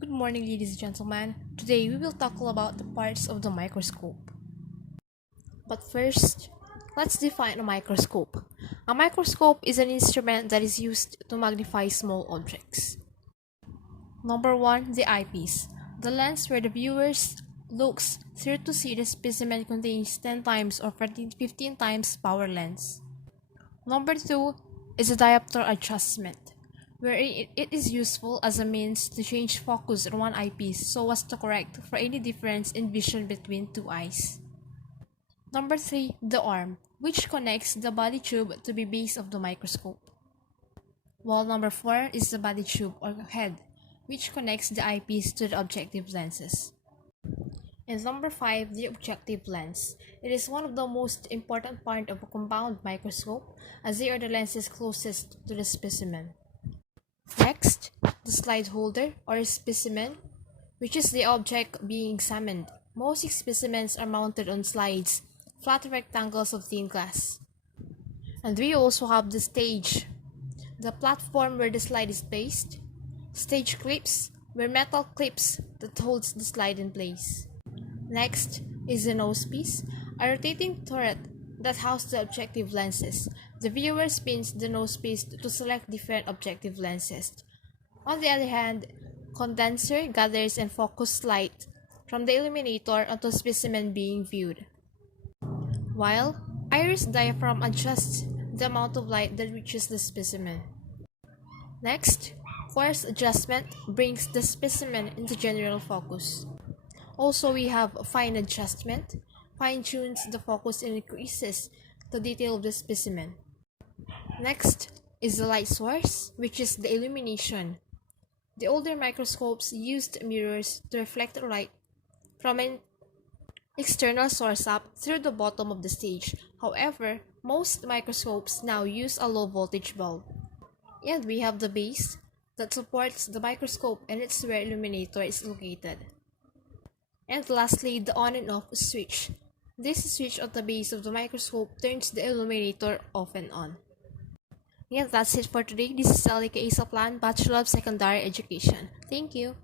Good morning, ladies and gentlemen. Today we will talk about the parts of the microscope. But first, let's define a microscope. A microscope is an instrument that is used to magnify small objects. Number 1, the eyepiece. The lens where the viewer looks through to see the specimen contains 10 times or 15 times power lens. Number 2 is a diopter adjustment, where it is useful as a means to change focus on one eyepiece so as to correct for any difference in vision between two eyes. Number 3, the arm, which connects the body tube to the base of the microscope. While number 4 is the body tube or head, which connects the eyepiece to the objective lenses. And number 5, the objective lens. It is one of the most important part of a compound microscope as they are the lenses closest to the specimen. Next, the slide holder or specimen, which is the object being examined. Most specimens are mounted on slides, flat rectangles of thin glass. And we also have the stage, the platform where the slide is placed, stage clips, where metal clips that holds the slide in place. Next is the nosepiece, a rotating turret that houses the objective lenses. The viewer spins the nosepiece to select different objective lenses. On the other hand, condenser gathers and focuses light from the illuminator onto the specimen being viewed, while iris diaphragm adjusts the amount of light that reaches the specimen. Next, coarse adjustment brings the specimen into general focus. Also, we have fine adjustment, fine-tunes the focus and increases the detail of the specimen. Next is the light source, which is the illumination. The older microscopes used mirrors to reflect light from an external source up through the bottom of the stage. However, most microscopes now use a low voltage bulb. And we have the base that supports the microscope, and it's where illuminator is located. And lastly, the on and off switch. This switch at the base of the microscope turns the illuminator off and on. Yeah, that's it for today. This is Elica Saplan, Bachelor of Secondary Education. Thank you.